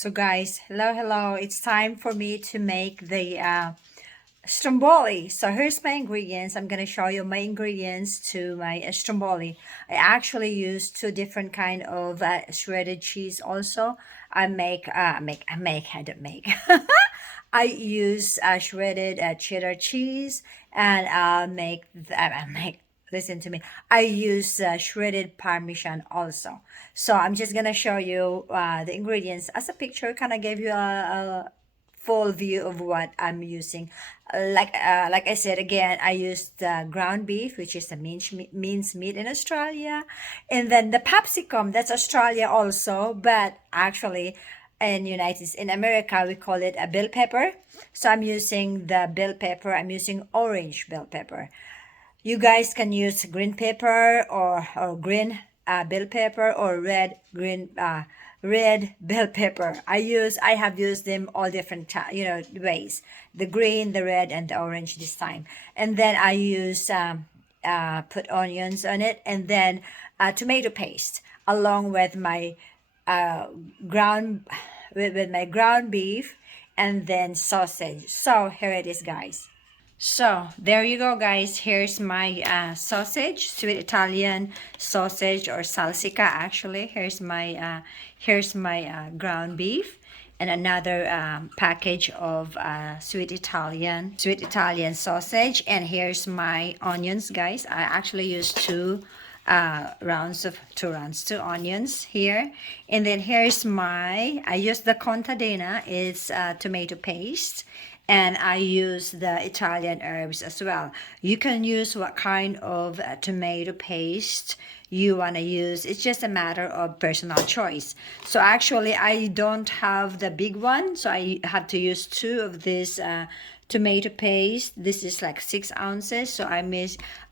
So guys, hello. It's time for me to make the Stromboli. So here's my ingredients. I'm gonna show you my ingredients to my Stromboli. I actually use two different kind of shredded cheese. Also, I don't make. I use shredded cheddar cheese, and I make. Listen to me. I use shredded parmesan also. So I'm just gonna show you the ingredients as a picture. Kind of give you a full view of what I'm using. Like I said again, I used ground beef, which is a minced meat in Australia, and then the capsicum. That's Australia also, but actually in America we call it a bell pepper. So I'm using the bell pepper. I'm using orange bell pepper. You guys can use green pepper or green bell pepper or red bell pepper. I have used them all different ways. The green, the red, and the orange this time. And then I use put onions on it, and then tomato paste along with my ground with my ground beef, and then sausage. So here it is, guys. So there you go, guys. Here's my sausage, sweet Italian sausage or salsica. Actually, here's my ground beef, and another package of sweet Italian sausage. And here's my onions, guys. I actually used two onions here, and then here's I use the contadina. It's tomato paste, and I use the Italian herbs as well. You can use what kind of tomato paste you want to use. It's just a matter of personal choice. So actually, I don't have the big one, so I have to use two of this tomato paste. This is like 6 ounces, so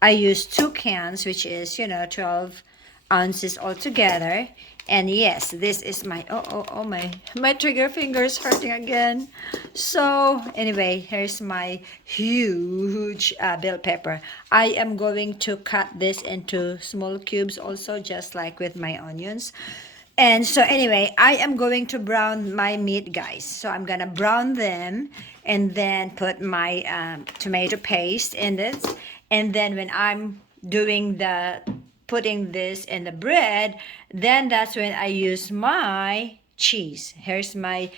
I use two cans, which is 12 ounces altogether. And yes, this is my trigger finger is hurting again. So anyway, here's my huge bell pepper. I am going to cut this into small cubes also, just like with my onions. And so anyway, I am going to brown my meat, guys. So I'm gonna brown them and then put my tomato paste in this. And then when I'm doing the putting this in the bread, then that's when I use my cheese. Here's my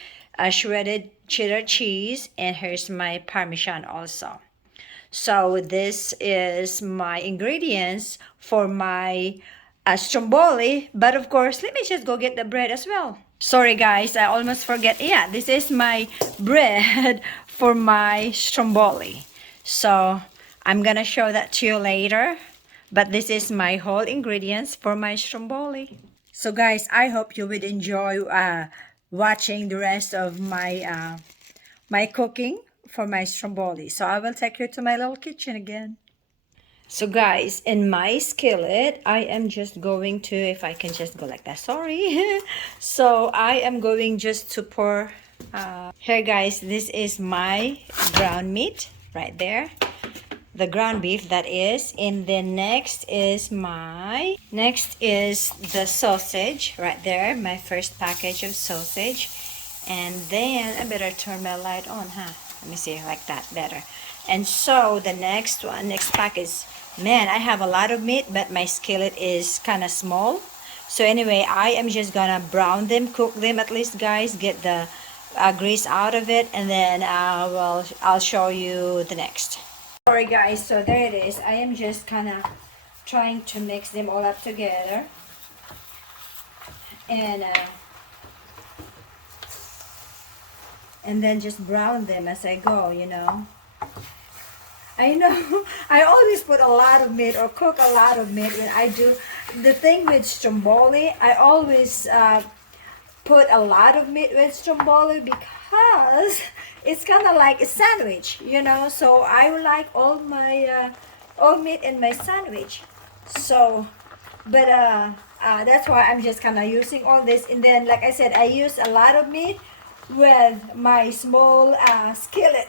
shredded cheddar cheese, and here's my parmesan also. So this is my ingredients for my stromboli. But of course, let me just go get the bread as well. Sorry guys, I almost forget. Yeah, this is my bread for my stromboli. So I'm gonna show that to you later. But this is my whole ingredients for my stromboli. So guys, I hope you would enjoy watching the rest of my cooking for my stromboli. So I will take you to my little kitchen again. So guys, in my skillet, I am just going to, if I can just go like that, sorry. So I am going just to pour, here guys, this is my ground meat right there. The ground beef, that is. And then next is the sausage right there, my first package of sausage. And then I better turn my light on, huh? Let me see, like that, better. And so the next package, man, I have a lot of meat, but my skillet is kind of small. So anyway, I am just gonna brown them, cook them at least, guys, get the grease out of it, and then I'll show you the next. Sorry guys, so there it is. I am just kind of trying to mix them all up together, and then just brown them as I go, I know I always put a lot of meat or cook a lot of meat when I do the thing with stromboli. I always put a lot of meat with stromboli because it's kind of like a sandwich, so I like all my all meat in my sandwich. So but that's why I'm just kind of using all this. And then like I said, I use a lot of meat with my small skillet.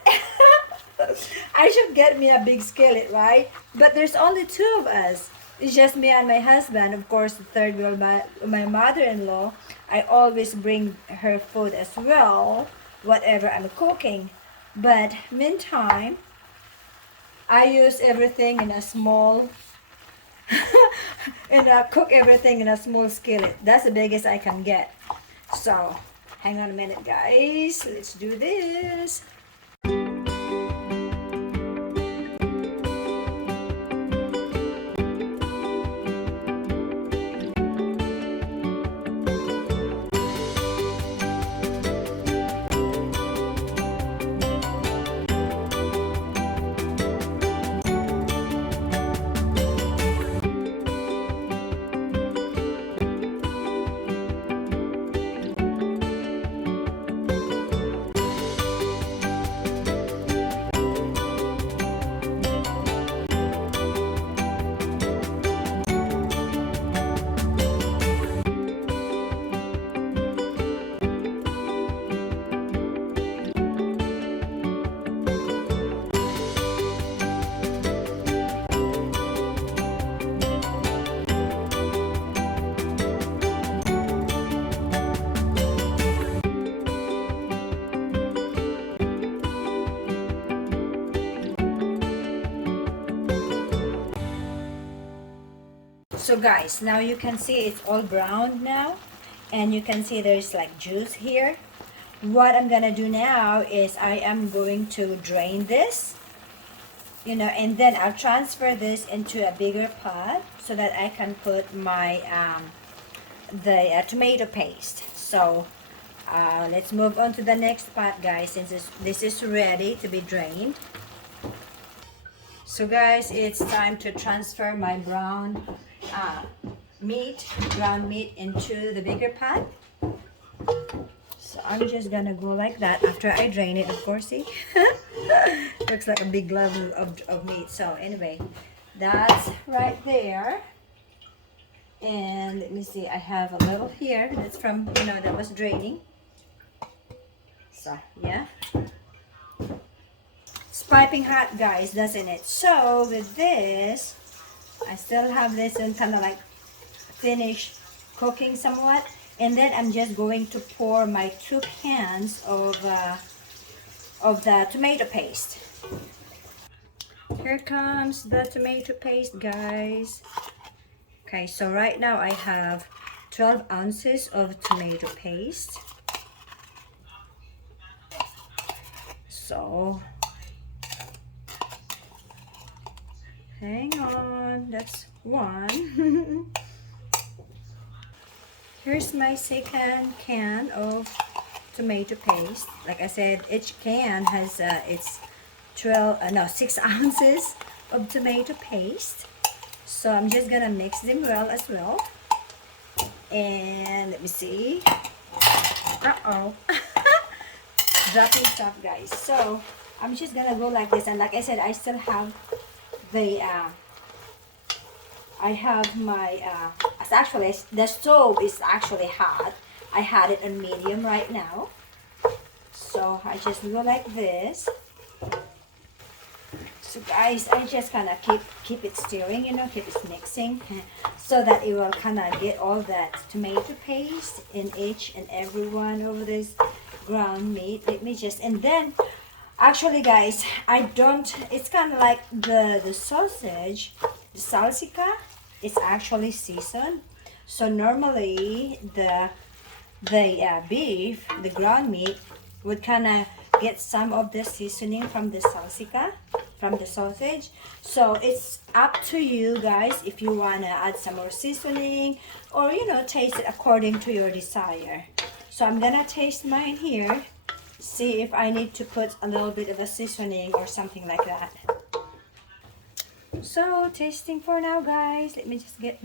I should get me a big skillet, right? But there's only two of us. It's just me and my husband. Of course, the third will my mother-in-law. I always bring her food as well, whatever I'm cooking. But meantime, I use everything in a small, and I cook everything in a small skillet. That's the biggest I can get. So, hang on a minute, guys. Let's do this. So guys, now you can see it's all browned now, and you can see there's like juice here. What I'm gonna do now is I am going to drain this, and then I'll transfer this into a bigger pot so that I can put my the tomato paste. So let's move on to the next pot, guys, since this is ready to be drained. So guys, it's time to transfer my ground meat into the bigger pot. So I'm just gonna go like that after I drain it, of course. See? Looks like a big level of meat. So anyway, that's right there. And let me see, I have a little here that's from, that was draining. So yeah, it's piping hot, guys, doesn't it? So with this, I still have this and kind of like finished cooking somewhat, and then I'm just going to pour my 2 cans of the tomato paste. Here comes the tomato paste, guys. Okay, so right now I have 12 ounces of tomato paste. So hang on, that's one. Here's my second can of tomato paste. Like I said, each can has it's 6 ounces of tomato paste. So I'm just gonna mix them well as well. And let me see. Uh-oh. Dropping stuff, guys. So I'm just gonna go like this, and like I said, I still have the I have my it's actually, the stove is actually hot. I had it on medium right now, so I just go like this. So guys, I just kind of keep it stirring, keep it mixing, so that it will kind of get all that tomato paste in each and every one of this ground meat. Let me just, and then actually, guys, it's kind of like the sausage, the salsica, it's actually seasoned. So normally the beef, the ground meat, would kind of get some of the seasoning from the salsica, from the sausage. So it's up to you guys if you want to add some more seasoning, or taste it according to your desire. So I'm gonna taste mine here, see if I need to put a little bit of a seasoning or something like that. So tasting for now, guys. Let me just get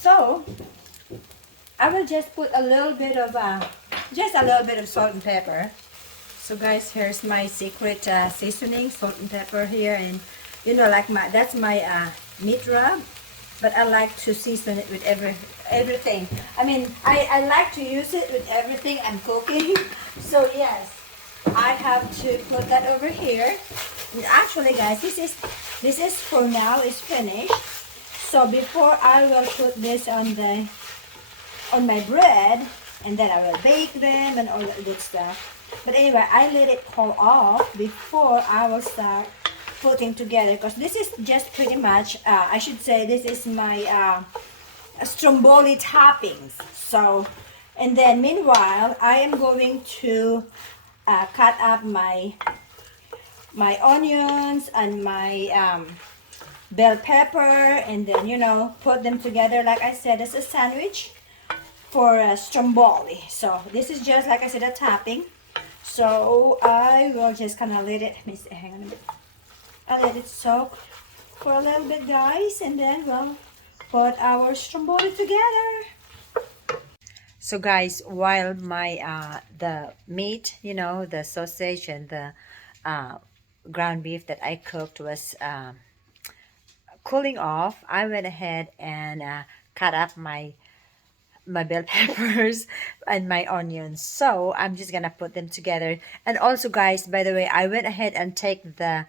So I will just put a little bit of salt and pepper. So guys, here's my secret seasoning, salt and pepper here, and like that's my meat rub, but I like to season it with everything. I mean, I like to use it with everything I'm cooking. So yes, I have to put that over here. And actually, guys, this is for now is finished. So before I will put this on my bread, and then I will bake them and all that good stuff. But anyway, I let it cool off before I will start putting together, because this is just pretty much, I should say, this is my Stromboli toppings. So, and then meanwhile, I am going to cut up my onions and my bell pepper, and then, you know, put them together, like I said, as a sandwich for Stromboli. So this is just, like I said, a topping. So I will just kind of let it, let me see, hang on a minute. I'll let it soak for a little bit, guys, and then we'll put our Stromboli together. So guys, while my the meat, you know, the sausage and the ground beef that I cooked was cooling off, I went ahead and cut up my bell peppers and my onions. So I'm just gonna put them together. And also, guys, by the way, I went ahead and take the,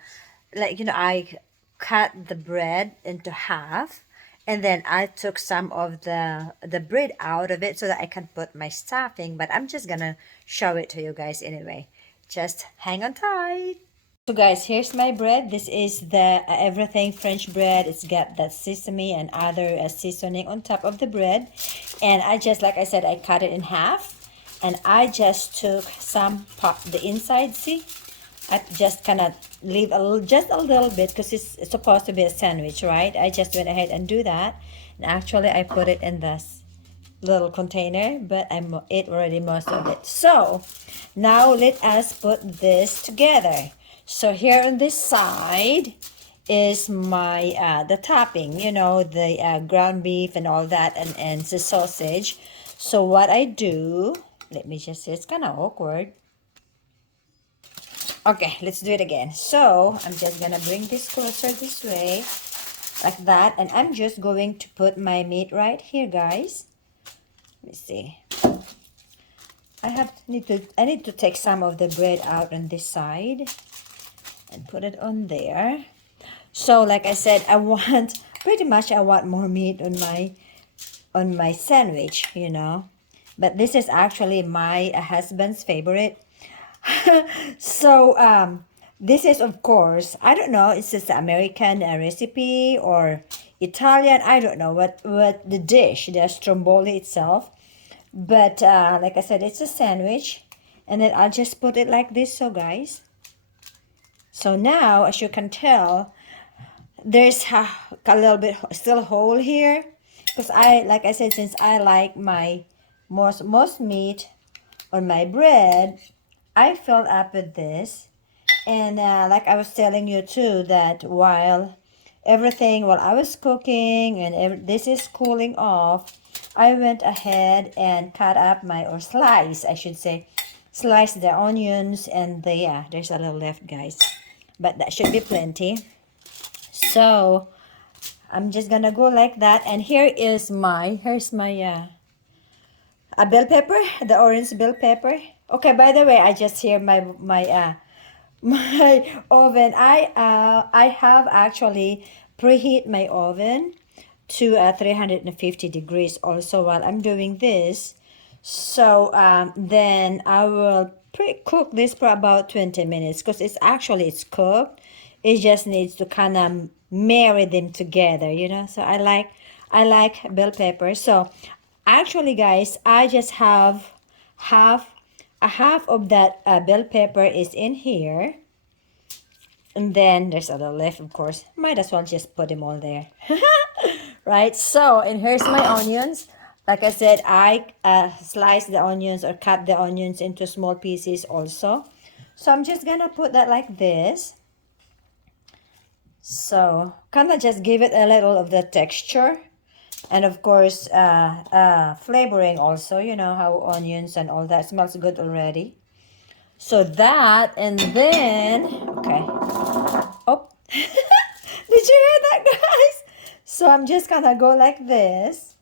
like, you know, I cut the bread into half, and then I took some of the bread out of it so that I can put my stuffing. But I'm just gonna show it to you guys anyway. Just hang on tight. So guys, here's my bread. This is the everything French bread. It's got that sesame and other seasoning on top of the bread. And I just, like I said, I cut it in half. And I just took some the inside, see? I just kind of leave just a little bit, because it's supposed to be a sandwich, right? I just went ahead and do that. And actually, I put it in this little container, but I ate already most of it. So now let us put this together. So here on this side is my the topping, you know, the ground beef and all that, and the sausage. So what I do, let me just say, it's kind of awkward. Okay, let's do it again. So I'm just gonna bring this closer this way, like that, and I'm just going to put my meat right here, guys. Let me see. I need to take some of the bread out on this side and put it on there. So like I said, I want more meat on my sandwich, you know. But this is actually my husband's favorite. So this is, of course, I don't know, it's just American recipe or Italian. I don't know what the dish, the Stromboli itself. But like I said, it's a sandwich, and then I'll just put it like this. So guys, so now, as you can tell, there's a little bit still hole here, because like I said, since I like my most meat on my bread, I filled up with this. And like I was telling you too, that while I was cooking and this is cooling off, I went ahead and cut up or slice, I should say, slice the onions and there's a little left, guys, but that should be plenty. So I'm just gonna go like that, and here's my a bell pepper, the orange bell pepper. Okay, by the way, I just hear my my oven. I have actually preheat my oven to 350 degrees also while I'm doing this. So then I will pre-cook this for about 20 minutes, because it's cooked. It just needs to kind of marry them together, you know. So I like bell pepper. So actually, guys, I just have a half of that bell pepper is in here. And then there's a little left, of course. Might as well just put them all there. Right? So, and here's my onions. Like I said, I slice the onions or cut the onions into small pieces also. So I'm just going to put that like this. So, kind of just give it a little of the texture. And of course, flavoring also. You know how onions and all that smells good already. So that, and then, okay. Oh, did you hear that, guys? So I'm just gonna go like this,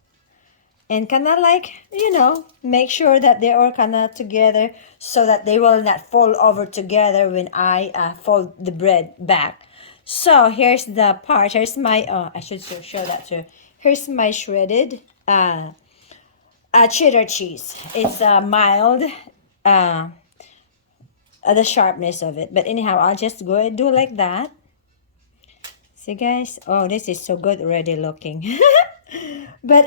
and kind of like, you know, make sure that they are kind of together so that they will not fall over together when I fold the bread back. So here's the part. Here's my, I should show that too. Here's my shredded cheddar cheese. It's mild, uh, the sharpness of it. But anyhow, I'll just go and do like that. See guys? Oh, this is so good already looking. But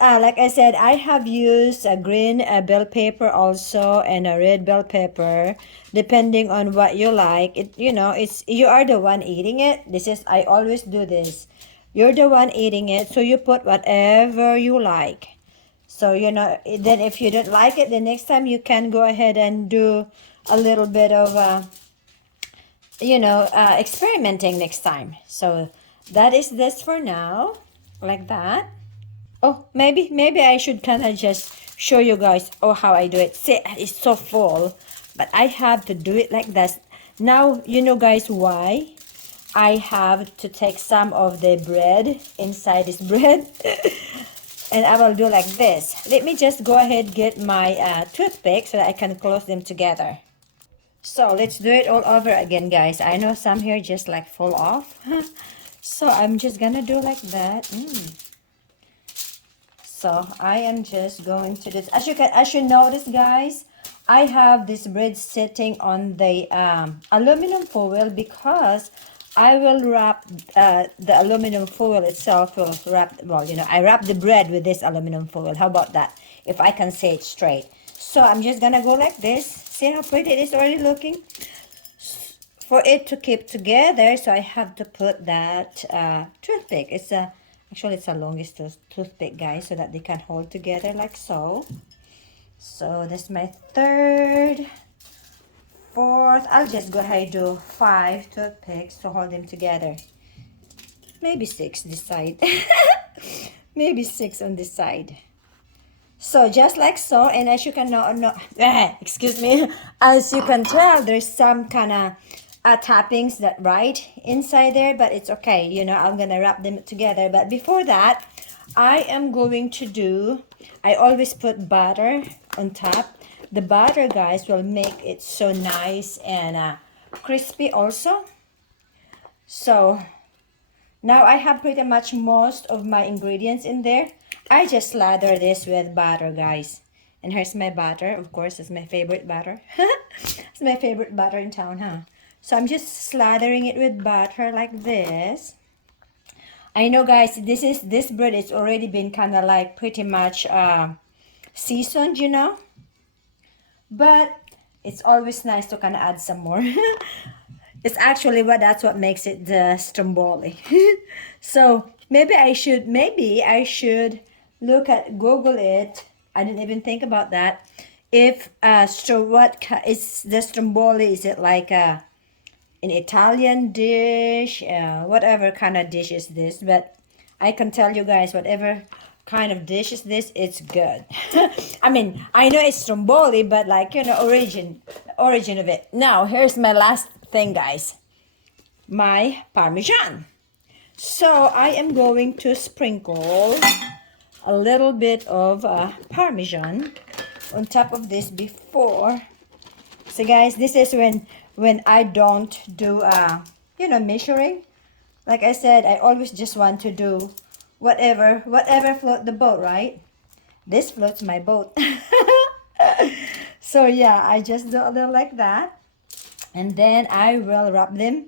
like I said, I have used a green bell pepper also and a red bell pepper, depending on what you like. It, you know, it's, you are the one eating it. This is, I always do this. You're the one eating it, so you put whatever you like. So, you know, then if you don't like it, the next time you can go ahead and do a little bit of, experimenting next time. So that is this for now, like that. Oh, maybe I should kind of just show you guys, oh, how I do it. See, it's so full, but I have to do it like this. Now, you know guys why I have to take some of the bread inside this bread. And I will do like this. Let me just go ahead get my toothpick so that I can close them together. So let's do it all over again, guys. I know some here just like fall off. So I'm just gonna do like that. So I am just going to this. As you notice, guys, I have this bread sitting on the aluminum foil because I will wrap the aluminum foil itself. Will wrap, well, you know, I wrap the bread with this aluminum foil. How about that? If I can say it straight. So I'm just gonna go like this. See how pretty it is already looking? For it to keep together, so I have to put that toothpick. It's a, actually it's a longest toothpick, guys, so that they can hold together like so. So this is my third, fourth. I'll just go ahead and do 5 toothpicks to hold them together. Maybe 6 this side. Maybe 6 on this side. So just like so, and as you can excuse me, as you can tell, there's some kind of tappings that right inside there, but it's okay. You know, I'm gonna wrap them together. But before that, I am going to do, I always put butter on top. The butter, guys, will make it so nice and crispy also. So now I have pretty much most of my ingredients in there. I just slather this with butter, guys. And here's my butter. Of course, it's my favorite butter. It's my favorite butter in town, huh? So I'm just slathering it with butter like this. I know, guys, this bread is already been kind of like pretty much seasoned, you know. But it's always nice to kind of add some more. It's actually that's what makes it the Stromboli. So maybe I should look at Google it. I didn't even think about that. If what is the Stromboli? Is it like an Italian dish? Whatever kind of dish is this? But I can tell you guys, whatever kind of dish is this, it's good. I mean, I know it's Stromboli, but like, you know, origin of it. Now here's my last thing, guys, my Parmesan. So I am going to sprinkle a little bit of Parmesan on top of this before. So guys, this is when I don't do measuring. Like I said, I always just want to do whatever float the boat, right? This floats my boat. So yeah, I just do a little like that. And then I will wrap them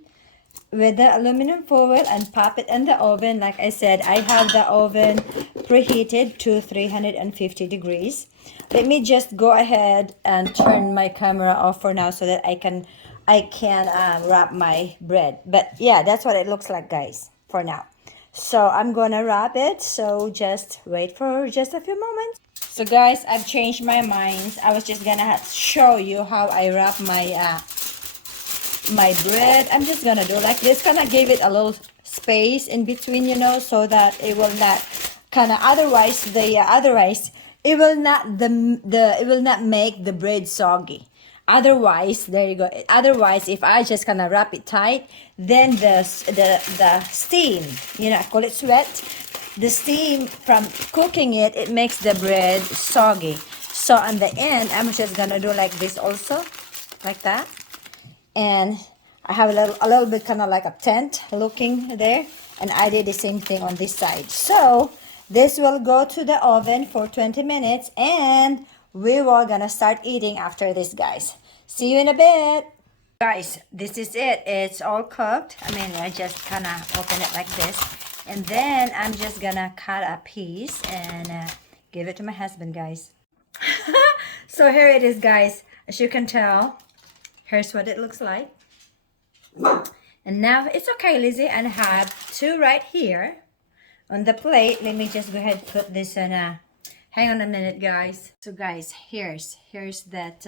with the aluminum foil and pop it in the oven. Like I said, I have the oven preheated to 350 degrees. Let me just go ahead and turn my camera off for now so that I can wrap my bread. But yeah, that's what it looks like, guys, for now. So I'm gonna wrap it, so just wait for just a few moments. So guys, I've changed my mind. I was just gonna show you how I wrap my my bread. I'm just gonna do like this, kind of give it a little space in between, you know, so that it will not kind of otherwise it will not make the bread soggy. Otherwise, there you go. Otherwise, if I just kind of wrap it tight, then the steam, you know, I call it sweat, the steam from cooking it makes the bread soggy. So on the end, I'm just gonna do like this also, like that. And I have a little bit kind of like a tent looking there, and I did the same thing on this side. So this will go to the oven for 20 minutes, and we were gonna start eating after this, guys. See you in a bit. Guys, this is it. It's all cooked. I mean, I just kind of open it like this, and then I'm just gonna cut a piece and give it to my husband, guys. So here it is, guys. As you can tell, here's what it looks like. And now it's okay, Lizzie, and I have two right here on the plate. Let me just go ahead and put this in hang on a minute, guys. So guys, here's that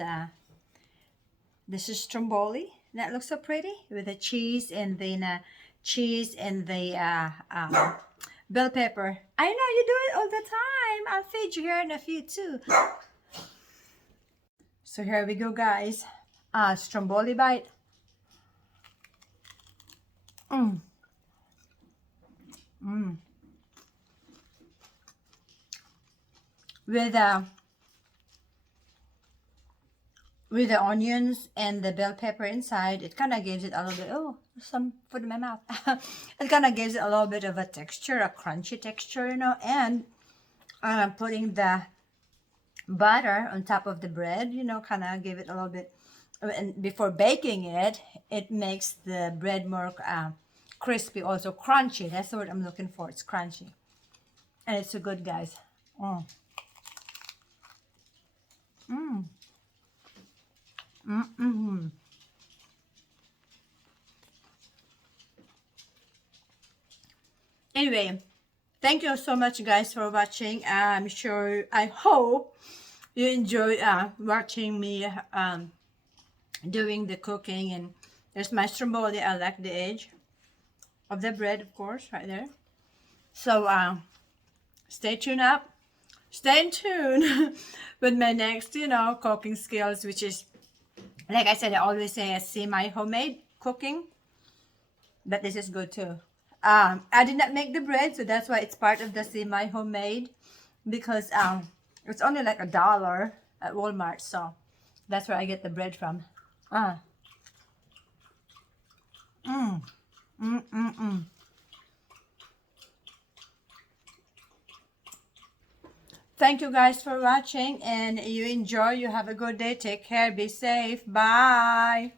this is Stromboli. That looks so pretty with the cheese and the bell pepper. I know you do it all the time. I'll feed you here in a few too. So here we go, guys. Stromboli bite. Mm. Mm. With the onions and the bell pepper inside, it kind of gives it a little bit, oh, some food in my mouth. It kind of gives it a little bit of a texture, a crunchy texture, you know, and I'm putting the butter on top of the bread, you know, kind of give it a little bit, and before baking it, it makes the bread more crispy, also crunchy. That's what I'm looking for. It's crunchy. And it's so good, guys. Mm. Mm. Mm-mm. Anyway, thank you so much, guys, for watching. I hope you enjoy watching me doing the cooking. And there's my stromboli. I like the edge of the bread, of course, right there. So stay tuned up. Stay in tune with my next, you know, cooking skills, which is, like I said, I always say a semi-homemade cooking, but this is good too. I did not make the bread, so that's why it's part of the semi-homemade, because it's only like $1 at Walmart, so that's where I get the bread from. Mm. Mm, mm. Thank you guys for watching, and you enjoy. You have a good day. Take care. Be safe. Bye.